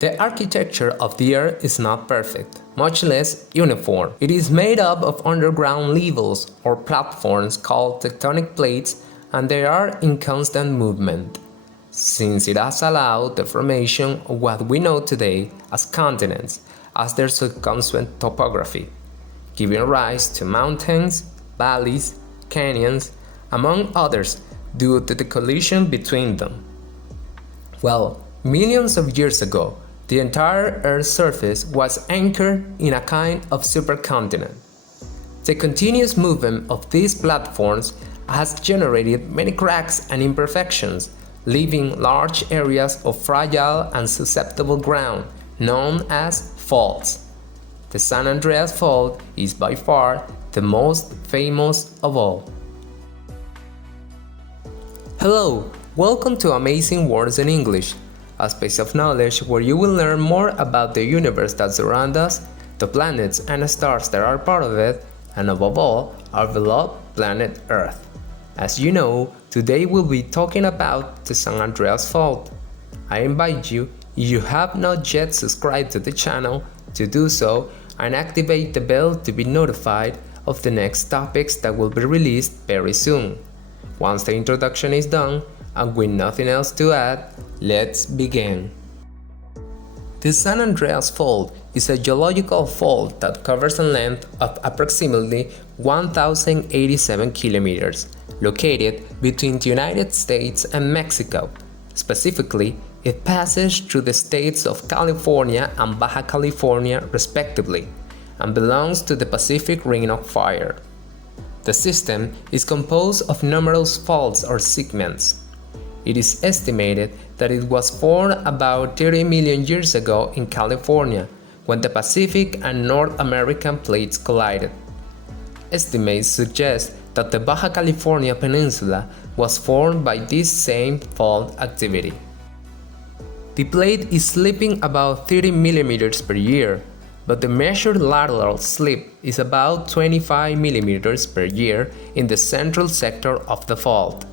The architecture of the Earth is not perfect, much less uniform. It is made up of underground levels or platforms called tectonic plates, and they are in constant movement, since it has allowed the formation of what we know today as continents as their subsequent topography, giving rise to mountains, valleys, canyons, among others, due to the collision between them. Well, millions of years ago, the entire Earth's surface was anchored in a kind of supercontinent. The continuous movement of these platforms has generated many cracks and imperfections, leaving large areas of fragile and susceptible ground, known as faults. The San Andrés fault is by far the most famous of all. Hello, welcome to Amazing Words in English, a space of knowledge where you will learn more about the universe that surrounds us, the planets and stars that are part of it, and above all, our beloved planet Earth. As you know, today we'll be talking about the San Andrés fault. I invite you, if you have not yet subscribed to the channel, to do so and activate the bell to be notified of the next topics that will be released very soon. Once the introduction is done, and with nothing else to add, let's begin. The San Andrés Fault is a geological fault that covers a length of approximately 1,087 kilometers, located between the United States and Mexico. Specifically, it passes through the states of California and Baja California respectively, and belongs to the Pacific Ring of Fire. The system is composed of numerous faults or segments. It is estimated that it was formed about 30 million years ago in California, when the Pacific and North American plates collided. Estimates suggest that the Baja California Peninsula was formed by this same fault activity. The plate is slipping about 30 millimeters per year, but the measured lateral slip is about 25 millimeters per year in the central sector of the fault.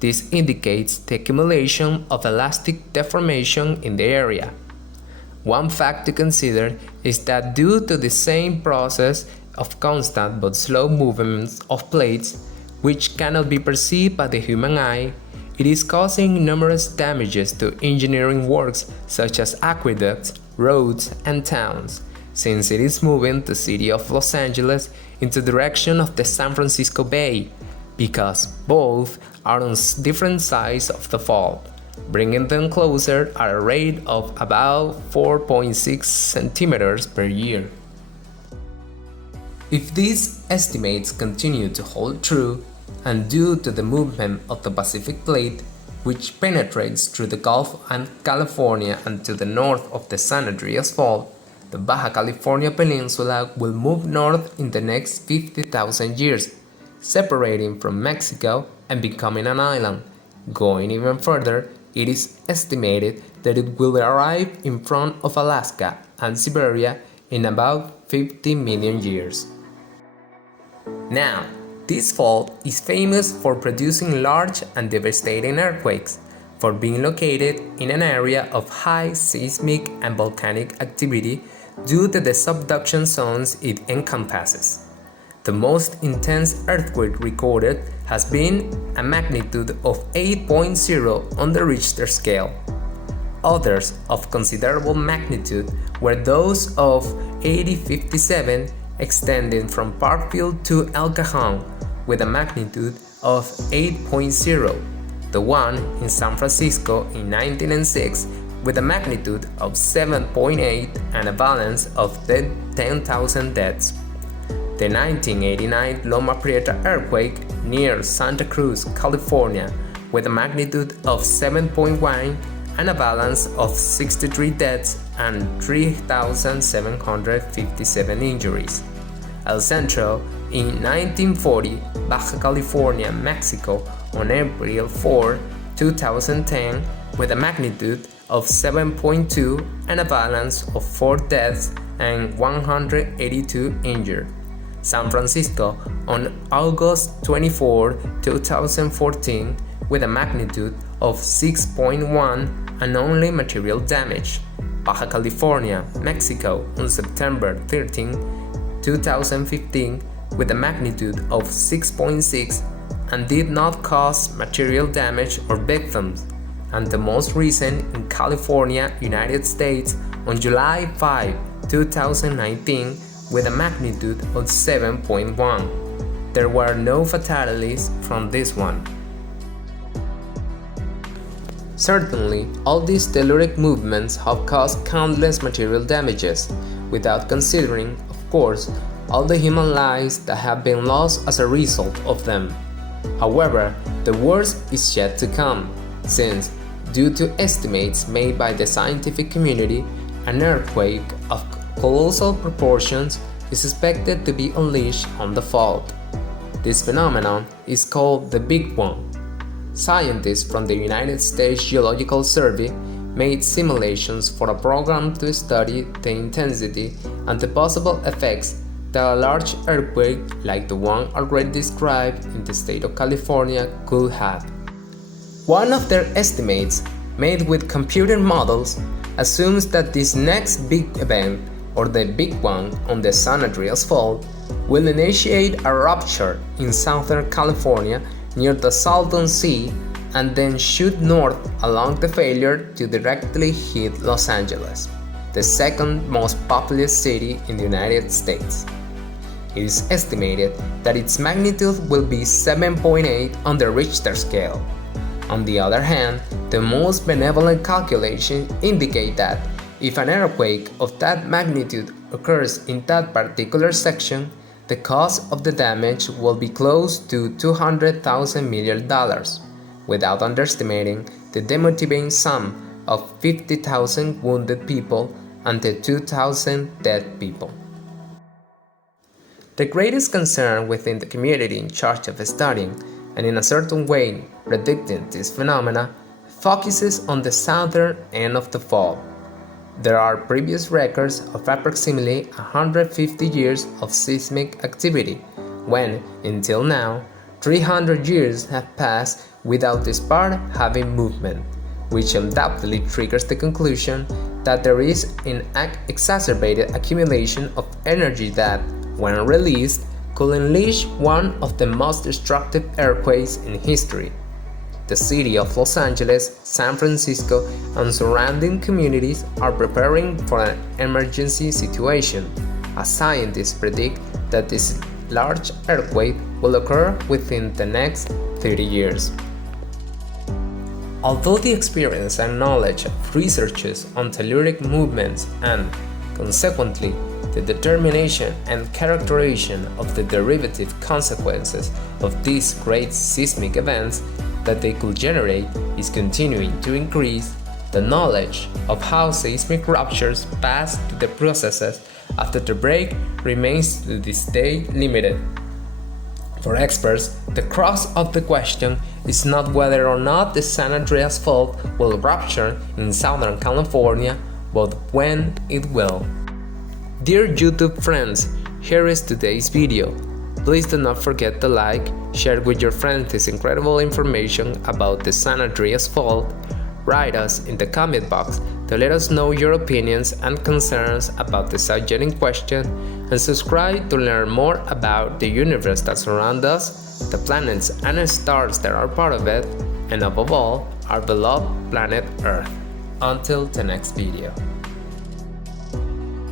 This indicates the accumulation of elastic deformation in the area. One fact to consider is that due to the same process of constant but slow movements of plates, which cannot be perceived by the human eye, it is causing numerous damages to engineering works such as aqueducts, roads, and towns, since it is moving the city of Los Angeles into the direction of the San Francisco Bay, because both are on different sides of the fault, bringing them closer at a rate of about 4.6 centimeters per year. If these estimates continue to hold true, and due to the movement of the Pacific Plate, which penetrates through the Gulf and California and to the north of the San Andrés Fault, the Baja California Peninsula will move north in the next 50,000 years, separating from Mexico and becoming an island. Going even further, it is estimated that it will arrive in front of Alaska and Siberia in about 50 million years. Now, this fault is famous for producing large and devastating earthquakes, for being located in an area of high seismic and volcanic activity due to the subduction zones it encompasses. The most intense earthquake recorded has been a magnitude of 8.0 on the Richter scale. Others of considerable magnitude were those of 8057 extending from Parkville to El Cajon with a magnitude of 8.0, the one in San Francisco in 1906 with a magnitude of 7.8 and a balance of 10,000 deaths. The 1989 Loma Prieta earthquake near Santa Cruz, California, with a magnitude of 7.1 and a balance of 63 deaths and 3,757 injuries. El Centro in 1940, Baja California, Mexico, on April 4, 2010, with a magnitude of 7.2 and a balance of 4 deaths and 182 injured. San Francisco on August 24, 2014, with a magnitude of 6.1 and only material damage. Baja California, Mexico on September 13, 2015 with a magnitude of 6.6 and did not cause material damage or victims, and the most recent in California, United States on July 5, 2019 with a magnitude of 7.1. There were no fatalities from this one. Certainly, all these telluric movements have caused countless material damages, without considering, of course, all the human lives that have been lost as a result of them. However, the worst is yet to come, since, due to estimates made by the scientific community, an earthquake of colossal proportions is expected to be unleashed on the fault. This phenomenon is called the Big One. Scientists from the United States Geological Survey made simulations for a program to study the intensity and the possible effects that a large earthquake like the one already described in the state of California could have. One of their estimates, made with computer models, assumes that this next big event, or the Big One on the San Andrés fault, will initiate a rupture in Southern California near the Salton Sea and then shoot north along the failure to directly hit Los Angeles, the second most populous city in the United States. It is estimated that its magnitude will be 7.8 on the Richter scale. On the other hand, the most benevolent calculations indicate that if an earthquake of that magnitude occurs in that particular section, the cost of the damage will be close to $200,000 million, without underestimating the demotivating sum of 50,000 wounded people and the 2,000 dead people. The greatest concern within the community in charge of studying, and in a certain way predicting this phenomena, focuses on the southern end of the fault. There are previous records of approximately 150 years of seismic activity, when, until now, 300 years have passed without this part having movement, which undoubtedly triggers the conclusion that there is an exacerbated accumulation of energy that, when released, could unleash one of the most destructive earthquakes in history. The city of Los Angeles, San Francisco, and surrounding communities are preparing for an emergency situation, as scientists predict that this large earthquake will occur within the next 30 years. Although the experience and knowledge of researchers on telluric movements and, consequently, the determination and characterization of the derivative consequences of these great seismic events that they could generate is continuing to increase, the knowledge of how seismic ruptures pass through the processes after the break remains to this day limited. For experts, the crux of the question is not whether or not the San Andreas fault will rupture in Southern California, but when it will. Dear YouTube friends, here is today's video. Please do not forget to like, share with your friends this incredible information about the San Andreas fault, write us in the comment box to let us know your opinions and concerns about the subject in question, and subscribe to learn more about the universe that surrounds us, the planets and stars that are part of it, and above all, our beloved planet Earth. Until the next video.